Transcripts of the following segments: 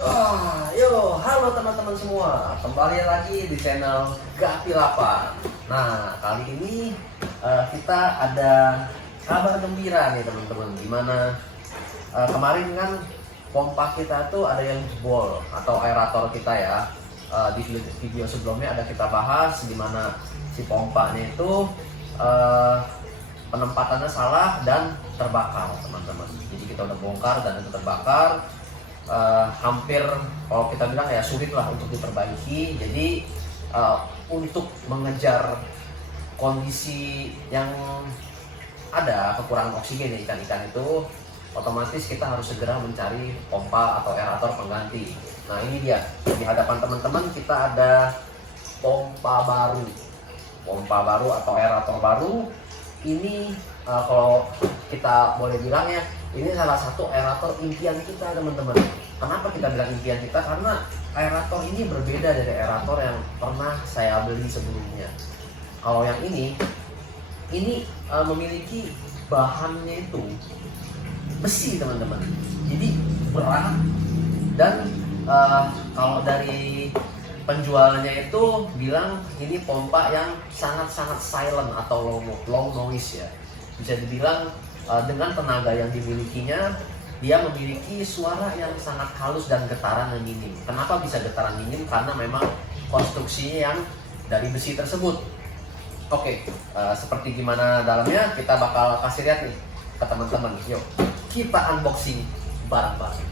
Halo teman-teman semua, kembali lagi di channel Gapilapan. Nah, kali ini kita ada kabar gembira nih teman-teman. Dimana kemarin kan pompa kita tuh ada yang jebol atau aerator kita ya. Di video sebelumnya ada kita bahas dimana si pompanya itu penempatannya salah dan terbakar teman-teman. Jadi kita udah bongkar dan itu terbakar. Hampir kalau kita bilang ya sulit lah untuk diperbaiki. Jadi untuk mengejar kondisi yang ada kekurangan oksigen di ikan-ikan itu, otomatis kita harus segera mencari pompa atau aerator pengganti. Nah ini dia, di hadapan teman-teman kita ada pompa baru atau aerator baru. Ini kalau kita boleh bilang ya, ini salah satu aerator impian kita teman-teman. Kenapa kita bilang impian kita? Karena aerator ini berbeda dari aerator yang pernah saya beli sebelumnya. Kalau yang ini memiliki bahannya itu besi teman-teman. Jadi berat dan kalau dari penjualnya itu bilang ini pompa yang sangat-sangat silent atau low noise ya. Bisa dibilang dengan tenaga yang dimilikinya, dia memiliki suara yang sangat halus dan getaran yang minim. Kenapa bisa getaran minim? Karena memang konstruksinya yang dari besi tersebut. Oke, seperti gimana dalamnya kita bakal kasih lihat nih ke teman-teman. Yuk, kita unboxing bareng-bareng.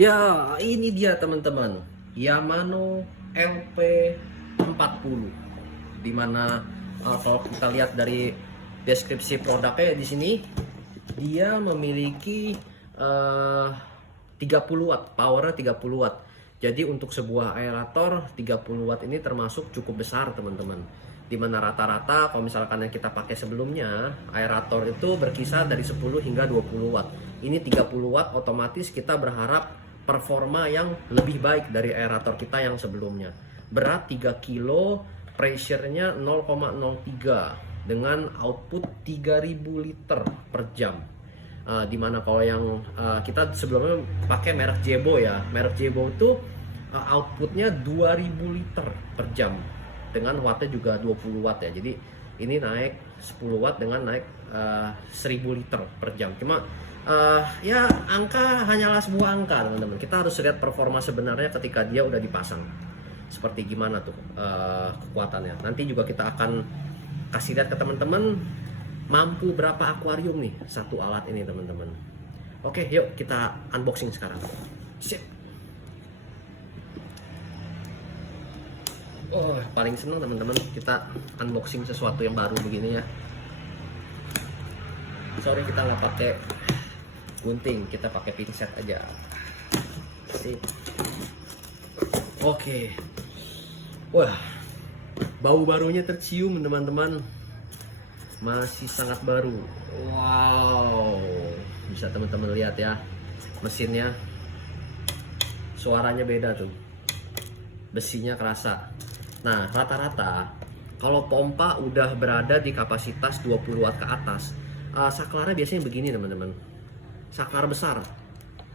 Ya, ini dia teman-teman, Yamano LP40. Dimana kalau kita lihat dari deskripsi produknya di sini, dia memiliki 30 watt, powernya 30 watt. Jadi untuk sebuah aerator 30 watt ini termasuk cukup besar teman-teman. Dimana rata-rata kalau misalkan yang kita pakai sebelumnya, aerator itu berkisar dari 10 hingga 20 watt. Ini 30 watt, otomatis kita berharap performa yang lebih baik dari aerator kita yang sebelumnya. Berat 3 kilo, pressure-nya 0,03 dengan output 3000 liter per jam. Dimana kalau yang kita sebelumnya pakai merek Jebo ya, merek Jebo itu outputnya 2000 liter per jam dengan wattnya juga 20 watt ya. Jadi ini naik 10 watt dengan naik 1000 liter per jam. Cuma ya angka hanyalah sebuah angka teman-teman. Kita harus lihat performa sebenarnya ketika dia udah dipasang seperti gimana tuh kekuatannya. Nanti juga kita akan kasih lihat ke teman-teman mampu berapa akuarium nih satu alat ini teman-teman. Oke, yuk kita unboxing sekarang. Sip. Oh, paling seneng teman-teman kita unboxing sesuatu yang baru begini ya. Sorry kita nggak pakai gunting, kita pakai pinset aja. Sip. Oke. Wah, bau barunya tercium teman-teman. Masih sangat baru. Wow, bisa teman-teman lihat ya, mesinnya, suaranya beda tuh, besinya kerasa. Nah rata-rata kalau pompa udah berada di kapasitas 20 watt ke atas, saklarnya biasanya begini teman-teman, saklar besar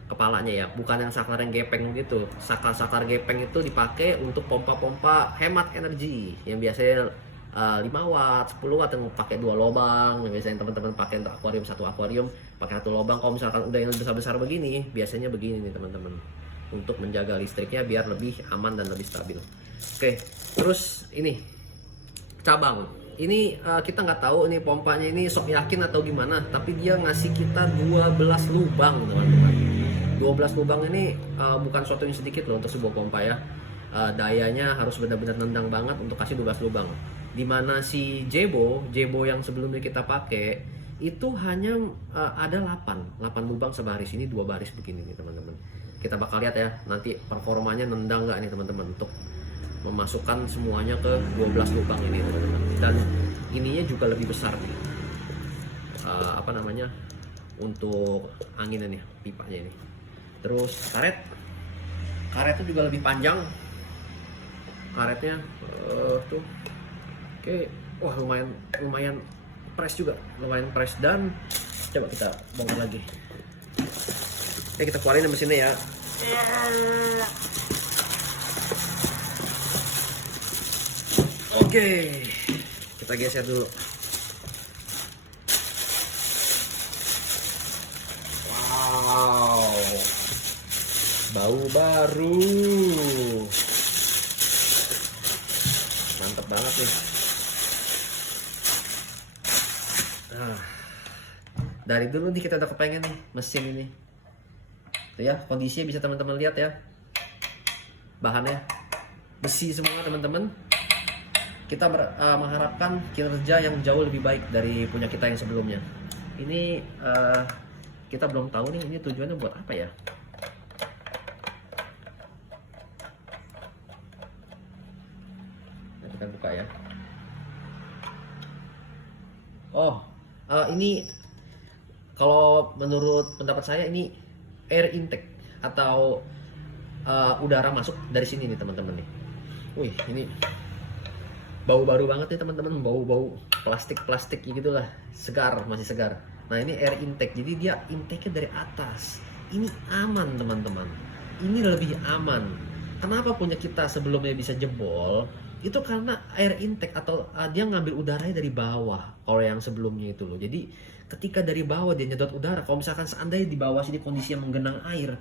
kepalanya ya, bukan yang saklar yang gepeng gitu. Saklar gepeng itu dipakai untuk pompa-pompa hemat energi yang biasanya 5 watt, 10 watt yang pakai 2 lubang. Biasanya teman-teman pakai untuk akuarium, satu akuarium pakai 1 lubang. Kalau misalkan udah yang besar-besar begini, biasanya begini nih teman-teman, untuk menjaga listriknya biar lebih aman dan lebih stabil. Oke, terus ini cabang. Ini kita nggak tahu ini pompanya ini sok yakin atau gimana, tapi dia ngasih kita 12 lubang teman-teman. 12 lubang ini bukan suatu yang sedikit loh untuk sebuah pompa ya. Dayanya harus benar-benar nendang banget untuk kasih 12 lubang. Dimana si Jebo yang sebelumnya kita pakai itu hanya ada 8 lubang sebaris. Ini 2 baris begini nih teman-teman. Kita bakal lihat ya nanti performanya nendang nggak nih teman-teman untuk memasukkan semuanya ke 12 lubang ini teman-teman. Dan ininya juga lebih besar nih, apa namanya, untuk anginnya nih, pipanya ini. Terus karetnya juga lebih panjang, karetnya tuh. Oke, wah lumayan press juga, lumayan press. Dan coba kita bongkar lagi. Oke, kita keluarin mesinnya ya. Oke, kita geser dulu. Wow, bau baru, mantep banget nih. Nah, dari dulu nih kita udah kepengen nih mesin ini. Tuh ya, kondisinya bisa teman-teman lihat ya. Bahannya besi semua teman-teman. Kita mengharapkan kinerja yang jauh lebih baik dari punya kita yang sebelumnya. Ini kita belum tahu nih ini tujuannya buat apa ya. Nah, kita buka ya. Oh, ini kalau menurut pendapat saya ini air intake atau udara masuk dari sini nih teman-teman nih. Wih, ini bau baru banget nih teman-teman, bau-bau plastik gitulah, segar, masih segar. Nah ini air intake, jadi dia intake-nya dari atas. Ini aman teman-teman, ini lebih aman. Kenapa punya kita sebelumnya bisa jebol? Itu karena air intake atau dia ngambil udaranya dari bawah. Kalau yang sebelumnya itu loh, jadi ketika dari bawah dia nyedot udara. Kalau misalkan seandainya di bawah sini kondisi yang menggenang air,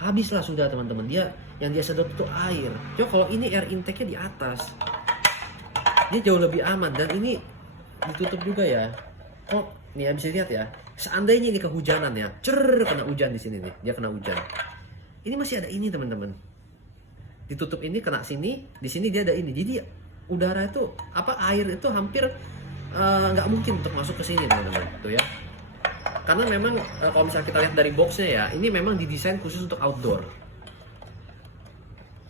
habislah sudah teman-teman. Dia yang dia sedot itu air. Coba kalau ini air intake-nya di atas, dia jauh lebih aman dan ini ditutup juga ya. Oh, nih ya bisa lihat ya. Seandainya ini kehujanan ya, kena hujan di sini nih, dia kena hujan. Ini masih ada ini teman-teman. Ditutup ini kena sini, di sini dia ada ini. Jadi udara itu air itu hampir nggak mungkin untuk masuk ke sini teman-teman. Tuh ya. Karena memang kalau misalnya kita lihat dari boxnya ya, ini memang didesain khusus untuk outdoor.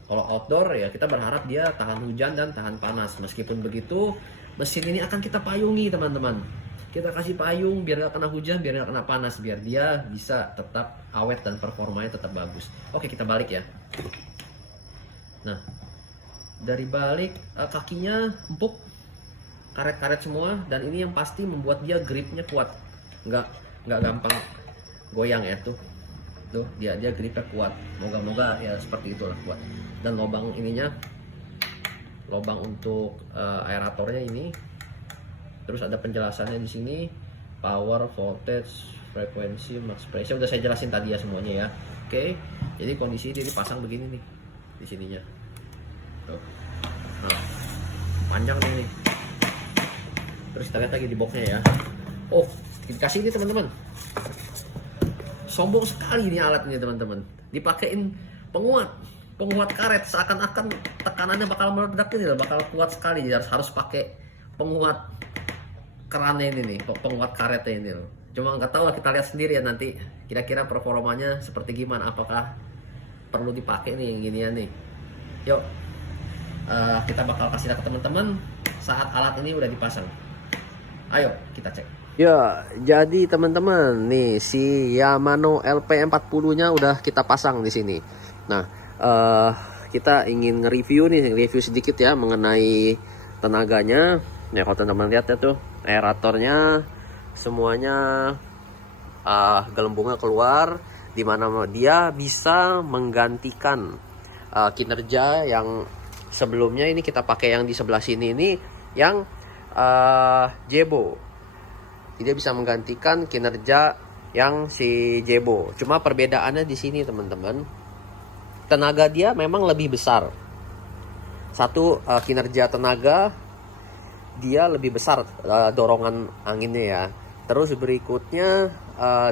Kalau outdoor ya kita berharap dia tahan hujan dan tahan panas. Meskipun begitu, mesin ini akan kita payungi teman-teman. Kita kasih payung biar gak kena hujan, biar gak kena panas, biar dia bisa tetap awet dan performanya tetap bagus. Oke, kita balik ya. Nah, dari balik kakinya empuk, karet-karet semua, dan ini yang pasti membuat dia gripnya kuat, nggak gampang goyang ya tuh. Tuh dia gripnya kuat. Moga-moga ya seperti itulah kuat. Dan lubang ininya, lubang untuk aeratornya ini, terus ada penjelasannya di sini, power, voltage, frekuensi, max pressure, udah saya jelasin tadi ya semuanya ya. Oke, jadi kondisi dia dipasang begini nih di sininya. Tuh. Nah, panjang nih. Terus kita lihat lagi di boxnya ya. Oh, dikasih ini teman-teman. Sombong sekali ini alat ini teman-teman. Dipakein penguat karet, seakan-akan tekanannya bakal meledak ini loh, bakal kuat sekali. Jadi harus pakai penguat kerannya ini nih, penguat karetnya ini loh. Cuma nggak tahu lah, kita lihat sendiri ya nanti kira-kira performanya seperti gimana, apakah perlu dipakai nih yang ginian nih. Yuk, kita bakal kasih lihat ke teman-teman saat alat ini udah dipasang. Ayo kita cek. Ya, jadi teman-teman nih si Yamaha LP40 nya udah kita pasang di sini. Nah, kita ingin review sedikit ya mengenai tenaganya. Ya kalau teman-teman lihat ya tuh, aeratornya semuanya gelembungnya keluar, dimana dia bisa menggantikan kinerja yang sebelumnya. Ini kita pakai yang di sebelah sini ini yang Jebo. Dia bisa menggantikan kinerja yang si Jebo. Cuma perbedaannya di sini teman-teman, tenaga dia memang lebih besar. Satu, kinerja tenaga dia lebih besar, dorongan anginnya ya. Terus berikutnya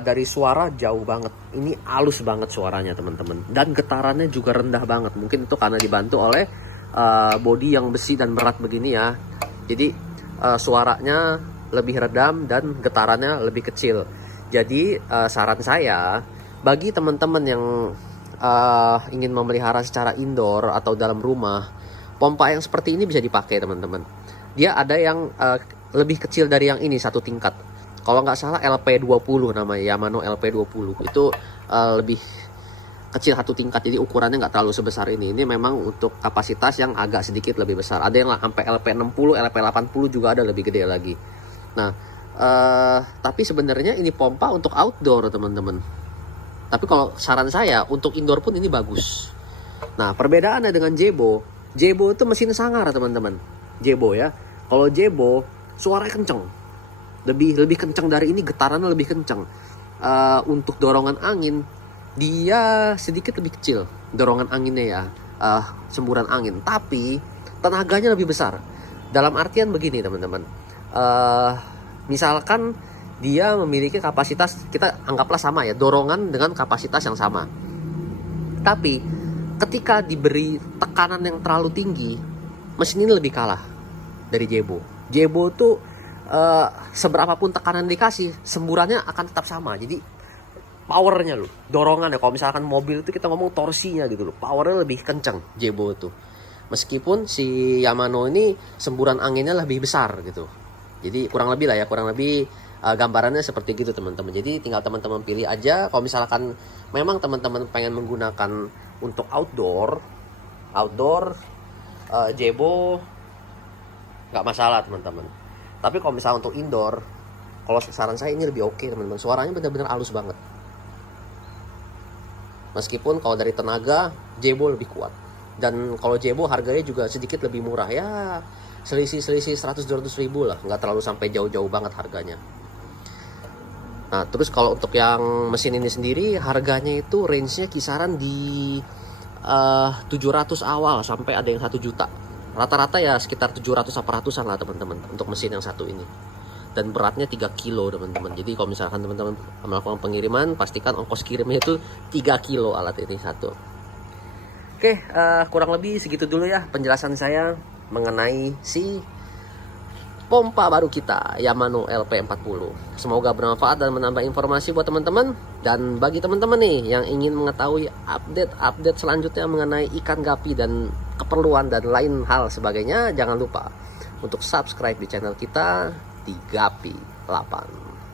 dari suara jauh banget. Ini halus banget suaranya teman-teman. Dan getarannya juga rendah banget. Mungkin itu karena dibantu oleh bodi yang besi dan berat begini ya. Jadi suaranya lebih redam dan getarannya lebih kecil. Jadi saran saya bagi teman-teman yang ingin memelihara secara indoor atau dalam rumah, pompa yang seperti ini bisa dipakai teman-teman. Dia ada yang lebih kecil dari yang ini, satu tingkat. Kalau nggak salah LP20 namanya, Yamaha LP20. Itu lebih kecil satu tingkat, jadi ukurannya nggak terlalu sebesar ini. Ini memang untuk kapasitas yang agak sedikit lebih besar. Ada yang sampai LP60, LP80 juga ada lebih gede lagi. Nah, tapi sebenarnya ini pompa untuk outdoor teman-teman. Tapi kalau saran saya untuk indoor pun ini bagus. Nah, perbedaannya dengan Jebo, Jebo itu mesin sangar teman-teman. Jebo ya. Kalau Jebo suaranya kenceng, lebih kenceng dari ini, getarannya lebih kenceng. Untuk dorongan angin dia sedikit lebih kecil dorongan anginnya ya, semburan angin. Tapi tenaganya lebih besar. Dalam artian begini teman-teman. Misalkan dia memiliki kapasitas, kita anggaplah sama ya, dorongan dengan kapasitas yang sama. Tapi ketika diberi tekanan yang terlalu tinggi, mesin ini lebih kalah dari Jebo. Jebo tuh seberapapun tekanan dikasih, semburannya akan tetap sama. Jadi powernya loh, dorongan ya, kalau misalkan mobil itu kita ngomong torsinya gitu loh, powernya lebih kencang Jebo tuh. Meskipun si Yamaha ini semburan anginnya lebih besar gitu. Jadi kurang lebih lah ya, gambarannya seperti gitu teman-teman. Jadi tinggal teman-teman pilih aja. Kalau misalkan memang teman-teman pengen menggunakan untuk outdoor Jebo nggak masalah teman-teman. Tapi kalau misalnya untuk indoor, kalau saran saya ini lebih oke teman-teman. Suaranya benar-benar halus banget. Meskipun kalau dari tenaga Jebo lebih kuat. Dan kalau Jebo harganya juga sedikit lebih murah ya, selisih 100-200 ribu lah, nggak terlalu sampai jauh-jauh banget harganya. Nah terus kalau untuk yang mesin ini sendiri, harganya itu range-nya kisaran di 700 awal sampai ada yang 1 juta. Rata-rata ya sekitar 700-800an lah teman-teman untuk mesin yang satu ini. Dan beratnya 3 kilo teman-teman. Jadi kalau misalkan teman-teman melakukan pengiriman, pastikan ongkos kirimnya itu 3 kilo alat ini satu. Oke, kurang lebih segitu dulu ya penjelasan saya mengenai si pompa baru kita, Yamaha LP40. Semoga bermanfaat dan menambah informasi buat teman-teman. Dan bagi teman-teman nih yang ingin mengetahui update selanjutnya mengenai ikan gapi dan keperluan dan lain hal sebagainya, jangan lupa untuk subscribe di channel kita di Gapi 8.